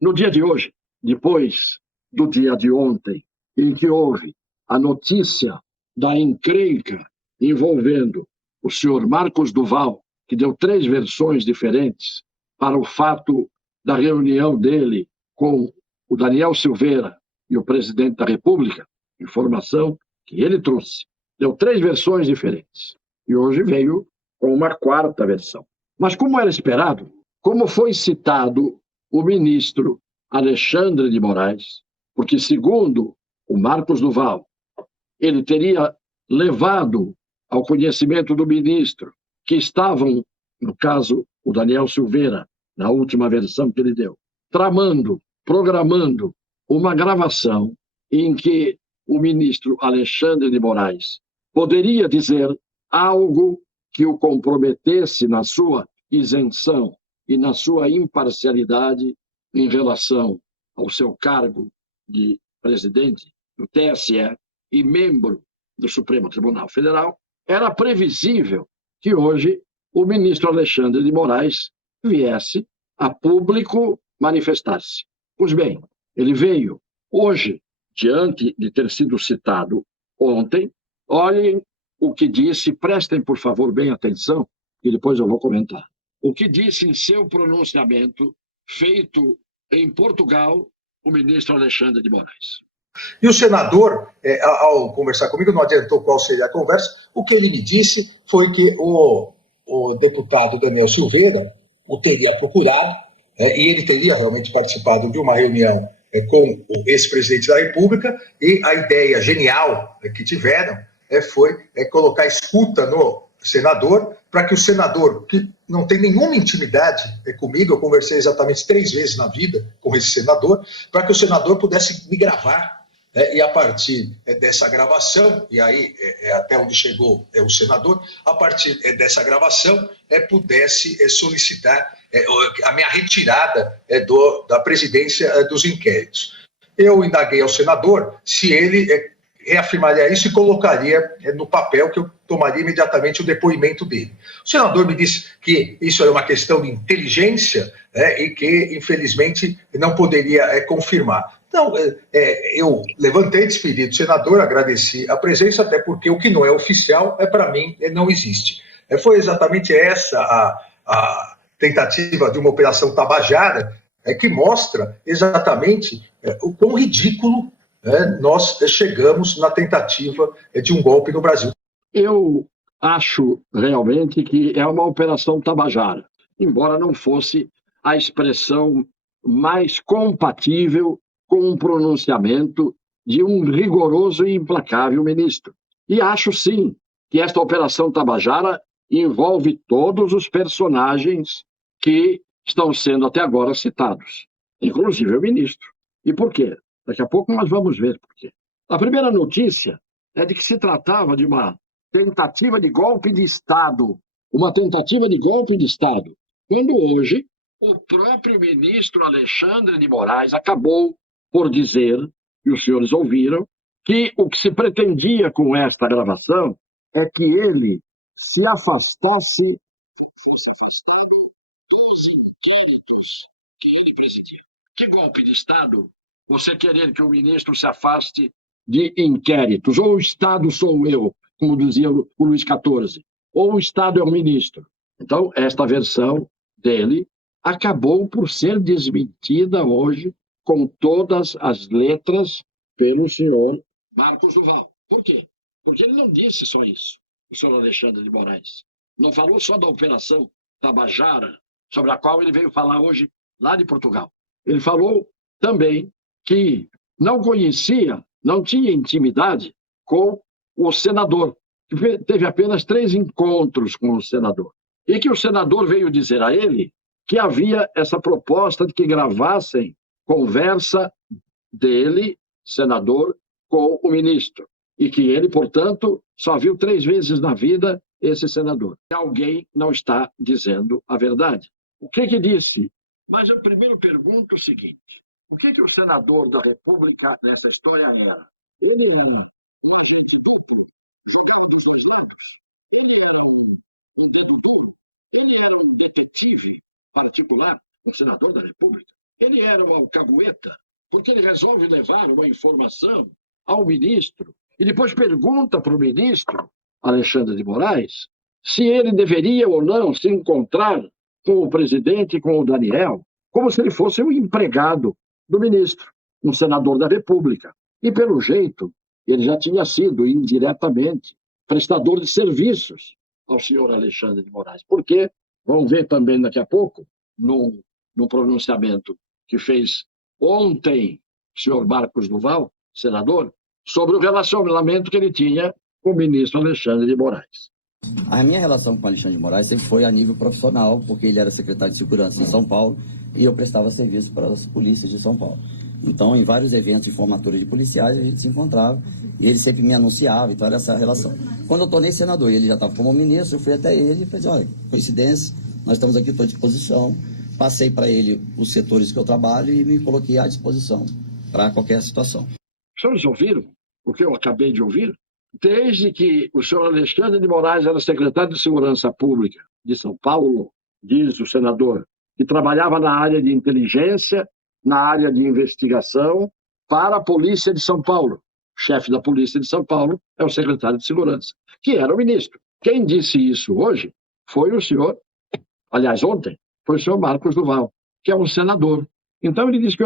No dia de hoje, depois do dia de ontem, em que houve a notícia da encrenca envolvendo o senhor Marcos Duval, que deu três versões diferentes para o fato da reunião dele com o Daniel Silveira e o presidente da República, informação que ele trouxe. Deu três versões diferentes. E hoje veio com uma quarta versão. Mas, como era esperado, como foi citado o ministro Alexandre de Moraes, porque, segundo o Marcos Duval, ele teria levado ao conhecimento do ministro que estavam, no caso, o Daniel Silveira, na última versão que ele deu, tramando, programando uma gravação em que o ministro Alexandre de Moraes poderia dizer algo que o comprometesse na sua isenção e na sua imparcialidade em relação ao seu cargo de presidente do TSE e membro do Supremo Tribunal Federal, era previsível que hoje o ministro Alexandre de Moraes viesse a público manifestar-se. Pois bem, ele veio hoje, diante de ter sido citado ontem. Olhem o que disse, prestem, por favor, bem atenção, e depois eu vou comentar. O que disse em seu pronunciamento feito em Portugal o ministro Alexandre de Moraes. E o senador, ao conversar comigo, não adiantou qual seria a conversa, o que ele me disse foi que o deputado Daniel Silveira o teria procurado, e ele teria realmente participado de uma reunião com o ex-presidente da República, e a ideia genial que tiveram foi colocar escuta no senador, para que o senador, que não tem nenhuma intimidade comigo, eu conversei exatamente 3 vezes na vida com esse senador, para que o senador pudesse me gravar, e a partir dessa gravação, e aí até onde chegou o senador, a partir dessa gravação pudesse solicitar a minha retirada da presidência dos inquéritos. Eu indaguei ao senador se ele reafirmaria isso e colocaria no papel que eu tomaria imediatamente o depoimento dele. O senador me disse que isso era uma questão de inteligência e que, infelizmente, não poderia confirmar. Então, eu levantei, despedi do senador, agradeci a presença, até porque o que não é oficial, para mim, não existe. Foi exatamente essa a tentativa de uma operação tabajara que mostra exatamente o quão ridículo nós chegamos na tentativa de um golpe no Brasil. Eu acho realmente que é uma operação tabajara, embora não fosse a expressão mais compatível com um pronunciamento de um rigoroso e implacável ministro. E acho, sim, que esta operação tabajara envolve todos os personagens que estão sendo até agora citados, inclusive o ministro. E por quê? Daqui a pouco nós vamos ver por quê. A primeira notícia é de que se tratava de uma tentativa de golpe de Estado. Uma tentativa de golpe de Estado. Quando hoje o próprio ministro Alexandre de Moraes acabou por dizer, e os senhores ouviram, que o que se pretendia com esta gravação é que ele se afastasse, fosse afastado dos inquéritos que ele presidia. Que golpe de Estado? Você querer que o ministro se afaste de inquéritos? Ou o Estado sou eu, como dizia o Luís XIV, ou o Estado é o ministro. Então, esta versão dele acabou por ser desmentida hoje com todas as letras pelo senhor Marcos Duval. Por quê? Porque ele não disse só isso, o senhor Alexandre de Moraes. Não falou só da operação Tabajara, sobre a qual ele veio falar hoje lá de Portugal. Ele falou também que não conhecia, não tinha intimidade com o senador, que teve apenas 3 encontros com o senador. E que o senador veio dizer a ele que havia essa proposta de que gravassem conversa dele, senador, com o ministro. E que ele, portanto, só viu 3 vezes na vida esse senador. Alguém não está dizendo a verdade. O que disse? Mas eu primeiro pergunto o seguinte: o que o senador da República nessa história era? Ele era um agente duplo, jogava dos 2 lados. Ele era um dedo duro. Ele era um detetive particular, um senador da República. ele era uma alcahueta, porque ele resolve levar uma informação ao ministro e depois pergunta para o ministro, Alexandre de Moraes, se ele deveria ou não se encontrar com o presidente e com o Daniel, como se ele fosse um empregado do ministro, um senador da República. E, pelo jeito, ele já tinha sido, indiretamente, prestador de serviços ao senhor Alexandre de Moraes. Porque, vamos ver também daqui a pouco, no pronunciamento que fez ontem o senhor Marcos Duval, senador, sobre o relacionamento que ele tinha com o ministro Alexandre de Moraes. A minha relação com o Alexandre de Moraes sempre foi a nível profissional, porque ele era secretário de Segurança em São Paulo e eu prestava serviço para as polícias de São Paulo. Então, em vários eventos de formatura de policiais, a gente se encontrava e ele sempre me anunciava, então era essa relação. Quando eu tornei senador e ele já estava como ministro, eu fui até ele e falei, olha, coincidência, nós estamos aqui, estou à disposição. Passei para ele os setores que eu trabalho e me coloquei à disposição para qualquer situação. Os senhores ouviram o que eu acabei de ouvir? Desde que o senhor Alexandre de Moraes era secretário de Segurança Pública de São Paulo, diz o senador, que trabalhava na área de inteligência, na área de investigação, para a Polícia de São Paulo. O chefe da Polícia de São Paulo é o secretário de Segurança, que era o ministro. Quem disse isso hoje foi o senhor, aliás, ontem, foi o senhor Marcos Duval, que é um senador. Então, ele diz que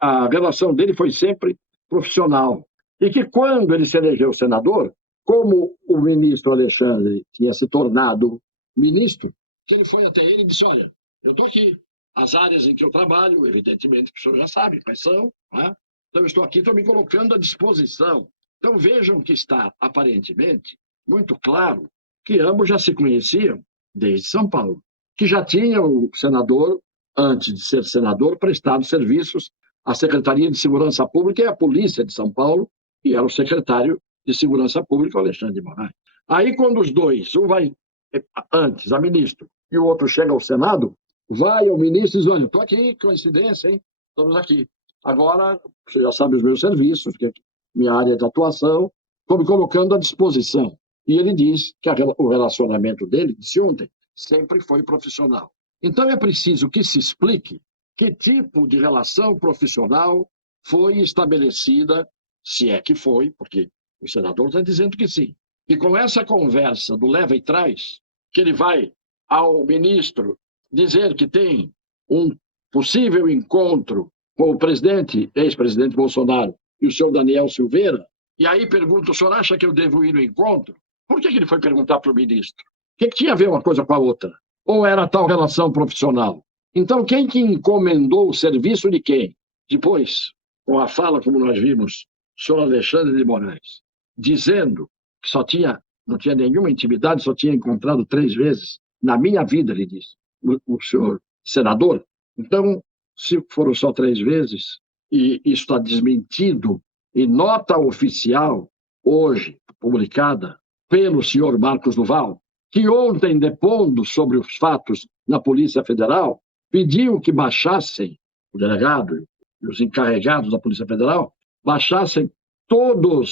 a relação dele foi sempre profissional. E que quando ele se elegeu senador, como o ministro Alexandre tinha se tornado ministro, que ele foi até ele e disse, olha, eu estou aqui. As áreas em que eu trabalho, evidentemente, que o senhor já sabe quais são, né? Então, eu estou aqui, estou me colocando à disposição. Então, vejam que está, aparentemente, muito claro que ambos já se conheciam desde São Paulo, que já tinha o senador, antes de ser senador, prestado serviços à Secretaria de Segurança Pública e à Polícia de São Paulo, e era o secretário de Segurança Pública, Alexandre de Moraes. Aí, quando os dois, um vai antes a ministro e o outro chega ao Senado, vai ao ministro e diz, olha, estou aqui, coincidência, hein? Estamos aqui. Agora, você já sabe os meus serviços, que é minha área de atuação, estou me colocando à disposição. E ele diz que o relacionamento dele, disse ontem, sempre foi profissional. Então, é preciso que se explique que tipo de relação profissional foi estabelecida, se é que foi, porque o senador está dizendo que sim. E com essa conversa do leva e traz, que ele vai ao ministro dizer que tem um possível encontro com o presidente, ex-presidente Bolsonaro, e o senhor Daniel Silveira, e aí pergunta, o senhor acha que eu devo ir no encontro? Por que ele foi perguntar para o ministro? O que tinha a ver uma coisa com a outra? Ou era tal relação profissional? Então, quem que encomendou o serviço de quem? Depois, com a fala, como nós vimos, o senhor Alexandre de Moraes, dizendo que não tinha nenhuma intimidade, só tinha encontrado 3 vezes na minha vida, ele disse, o senhor senador. Então, se foram só 3 vezes, e isso está desmentido em nota oficial, hoje, publicada pelo senhor Marcos Duval, que ontem, depondo sobre os fatos na Polícia Federal, pediu que baixassem, o delegado e os encarregados da Polícia Federal, baixassem todo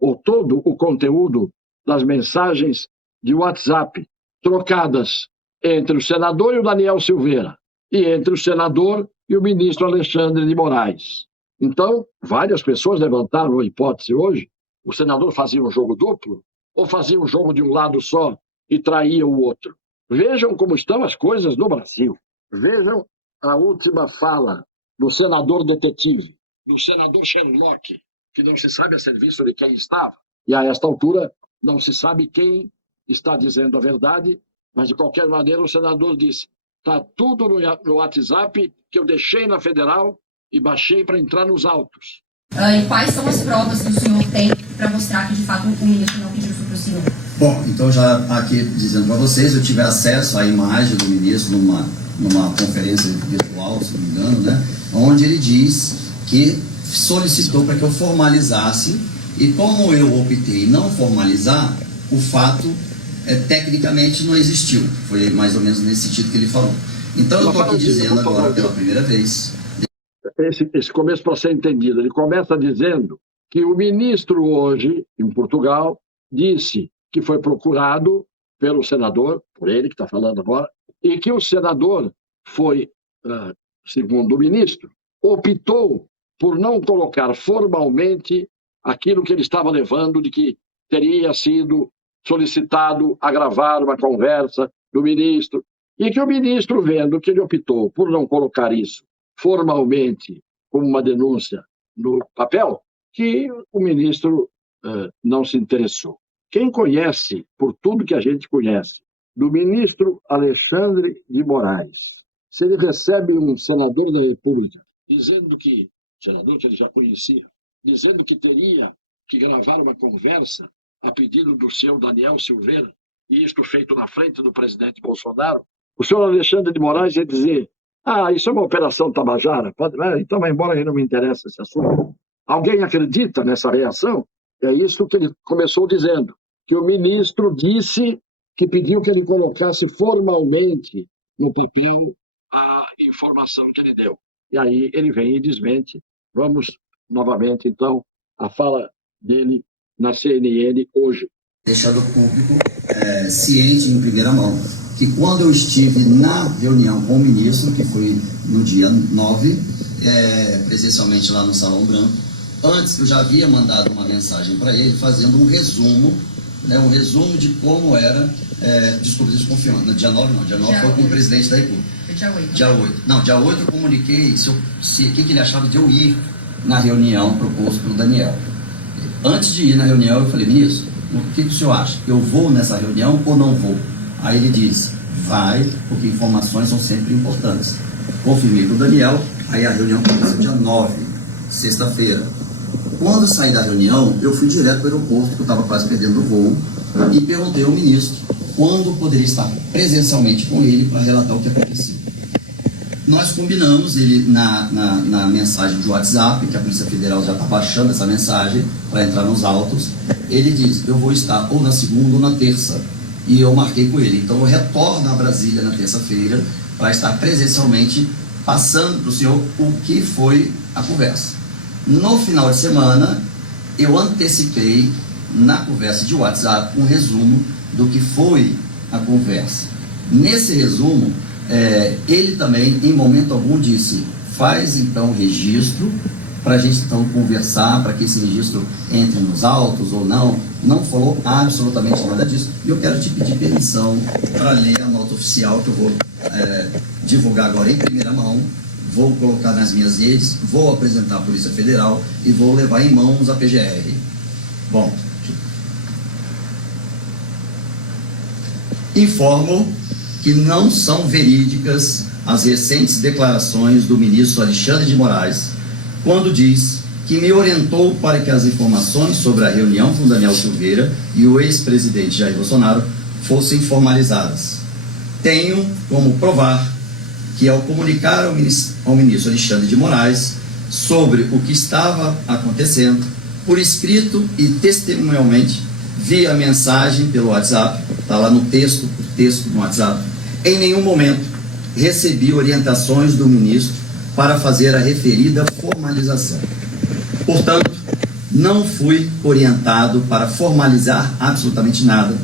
o conteúdo das mensagens de WhatsApp trocadas entre o senador e o Daniel Silveira, e entre o senador e o ministro Alexandre de Moraes. Então, várias pessoas levantaram a hipótese hoje, o senador fazia um jogo duplo, ou fazia um jogo de um lado só e traía o outro. Vejam como estão as coisas no Brasil. Vejam a última fala do senador detetive, do senador Sherlock, que não se sabe a serviço de quem estava. E a esta altura não se sabe quem está dizendo a verdade, mas de qualquer maneira o senador disse, está tudo no WhatsApp que eu deixei na Federal e baixei para entrar nos autos. E quais são as provas que o senhor tem para mostrar que de fato o ministro não pediu isso para o senhor? Bom, então já aqui dizendo para vocês, eu tive acesso à imagem do ministro numa conferência virtual, se não me engano, né, onde ele diz que solicitou para que eu formalizasse, e como eu optei não formalizar, o fato tecnicamente não existiu. Foi mais ou menos nesse sentido que ele falou. Então eu estou aqui dizendo agora pela primeira vez. Esse começo para ser entendido, ele começa dizendo que o ministro hoje, em Portugal, disse que foi procurado pelo senador, por ele que está falando agora, e que o senador foi segundo o ministro, optou por não colocar formalmente aquilo que ele estava levando de que teria sido solicitado a gravar uma conversa do ministro, e que o ministro, vendo que ele optou por não colocar isso formalmente como uma denúncia no papel, que o ministro não se interessou. Quem conhece, por tudo que a gente conhece, do ministro Alexandre de Moraes, se ele recebe um senador da República dizendo que, senador que ele já conhecia, dizendo que teria que gravar uma conversa a pedido do seu Daniel Silveira, e isto feito na frente do presidente Bolsonaro, o senhor Alexandre de Moraes ia dizer: isso é uma operação Tabajara, então vai embora, aí não me interessa esse assunto. Alguém acredita nessa reação? É isso que ele começou dizendo, que o ministro disse que pediu que ele colocasse formalmente no papel a informação que ele deu. E aí ele vem e desmente. Vamos novamente, então, à fala dele na CNN hoje. Deixando o público ciente em primeira mão que quando eu estive na reunião com o ministro, que foi no dia 9, presencialmente lá no Salão Branco, antes eu já havia mandado uma mensagem para ele fazendo um resumo de como era, desculpa, desconfiando, no dia 9 não, dia 9 foi com o presidente da República. Dia 8. Não, dia 8 eu comuniquei o que ele achava de eu ir na reunião proposto pelo Daniel. Antes de ir na reunião, eu falei: ministro, o que o senhor acha? Eu vou nessa reunião ou não vou? Aí ele disse: vai, porque informações são sempre importantes. Confirmei com o Daniel, aí a reunião começou dia 9, sexta-feira. Quando eu saí da reunião, eu fui direto para o aeroporto, porque eu estava quase perdendo o voo, e perguntei ao ministro quando poderia estar presencialmente com ele para relatar o que aconteceu. Nós combinamos, ele na mensagem de WhatsApp, que a Polícia Federal já está baixando essa mensagem para entrar nos autos, ele diz: eu vou estar ou na segunda ou na terça. E eu marquei com ele. Então eu retorno a Brasília na terça-feira para estar presencialmente passando para o senhor o que foi a conversa. No final de semana, eu antecipei na conversa de WhatsApp um resumo do que foi a conversa. Nesse resumo, ele também, em momento algum, disse: faz então registro para a gente então conversar, para que esse registro entre nos autos ou não. Não falou absolutamente nada disso. E eu quero te pedir permissão para ler a nota oficial que eu vou divulgar agora em primeira mão, vou colocar nas minhas redes, vou apresentar à Polícia Federal e vou levar em mãos a PGR. Bom, informo que não são verídicas as recentes declarações do ministro Alexandre de Moraes, quando diz que me orientou para que as informações sobre a reunião com Daniel Silveira e o ex-presidente Jair Bolsonaro fossem formalizadas. Tenho como provar que, ao comunicar ao ministro Alexandre de Moraes sobre o que estava acontecendo, por escrito e testemunhalmente, via mensagem pelo WhatsApp, está lá no texto no WhatsApp, em nenhum momento recebi orientações do ministro para fazer a referida formalização. Portanto, não fui orientado para formalizar absolutamente nada,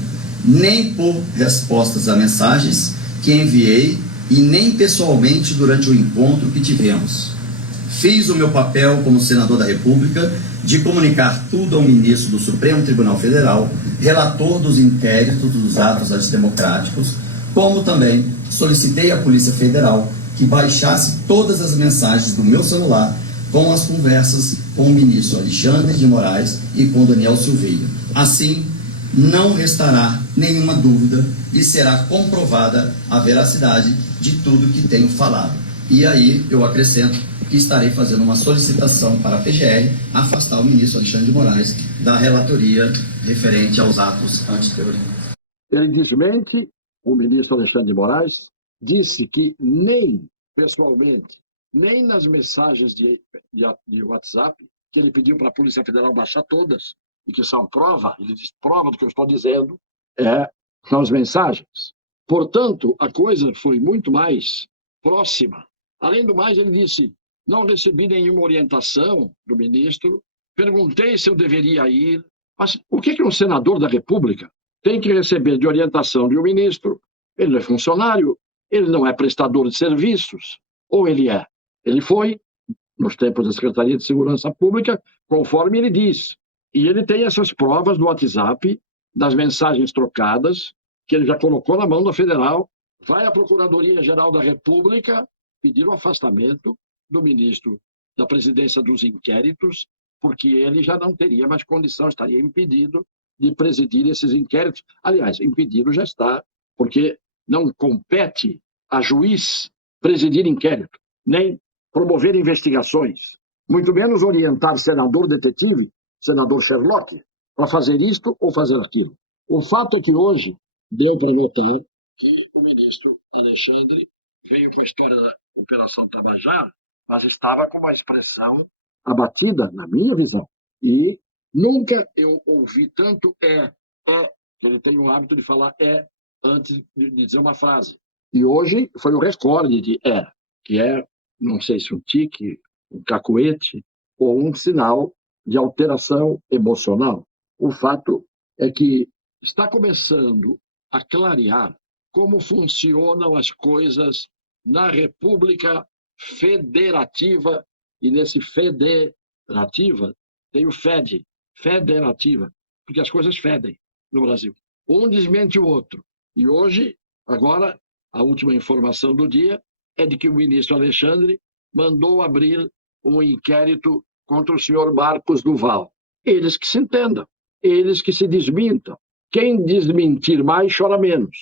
nem por respostas a mensagens que enviei e nem pessoalmente durante o encontro que tivemos. Fiz o meu papel como senador da República de comunicar tudo ao ministro do Supremo Tribunal Federal, relator dos inquéritos dos atos antidemocráticos, como também solicitei à Polícia Federal que baixasse todas as mensagens do meu celular com as conversas com o ministro Alexandre de Moraes e com Daniel Silveira. Assim, não restará nenhuma dúvida e será comprovada a veracidade de tudo que tenho falado. E aí eu acrescento que estarei fazendo uma solicitação para a PGR afastar o ministro Alexandre de Moraes da relatoria referente aos atos antiterroristas. Ele desmente, o ministro Alexandre de Moraes, disse que nem pessoalmente, nem nas mensagens de WhatsApp, que ele pediu para a Polícia Federal baixar todas, e que são prova, ele diz prova do que eu estou dizendo, são as mensagens. Portanto, a coisa foi muito mais próxima. Além do mais, ele disse: não recebi nenhuma orientação do ministro, perguntei se eu deveria ir. Mas o que um senador da República tem que receber de orientação de um ministro? Ele não é funcionário, ele não é prestador de serviços, ou ele é? Ele foi, nos tempos da Secretaria de Segurança Pública, conforme ele diz. E ele tem essas provas do WhatsApp, das mensagens trocadas, que ele já colocou na mão da Federal, vai à Procuradoria-Geral da República pedir o afastamento do ministro da presidência dos inquéritos, porque ele já não teria mais condição, estaria impedido de presidir esses inquéritos. Aliás, impedido já está, porque não compete a juiz presidir inquérito, nem promover investigações, muito menos orientar senador detetive, senador Sherlock, para fazer isto ou fazer aquilo. O fato é que hoje deu para notar que o ministro Alexandre veio com a história da Operação Tabajara, mas estava com uma expressão abatida, na minha visão. E nunca eu ouvi tanto que ele tem o hábito de falar antes de dizer uma frase. E hoje foi o recorde de que é, não sei se um tique, um cacuete ou um sinal de alteração emocional. O fato é que está começando a clarear como funcionam as coisas na República Federativa, e nesse federativa tem o federativa, porque as coisas fedem no Brasil. Um desmente o outro. E hoje, agora, a última informação do dia é de que o ministro Alexandre mandou abrir um inquérito contra o senhor Marcos Duval. Eles que se entendam, eles que se desmintam. Quem desmentir mais, chora menos.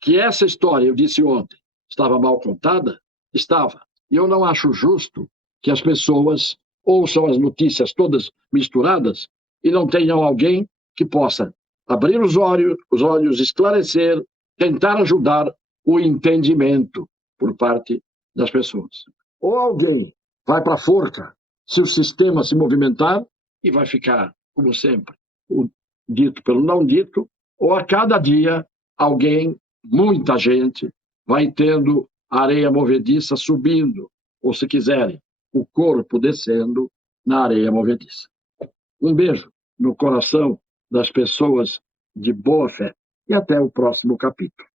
Que essa história, eu disse ontem, estava mal contada? Estava. E eu não acho justo que as pessoas ouçam as notícias todas misturadas e não tenham alguém que possa abrir os olhos, esclarecer, tentar ajudar o entendimento por parte das pessoas. Ou alguém vai para a forca se o sistema se movimentar e vai ficar, como sempre, o dito pelo não dito, ou a cada dia alguém, muita gente, vai tendo a areia movediça subindo, ou se quiserem, o corpo descendo na areia movediça. Um beijo no coração das pessoas de boa fé e até o próximo capítulo.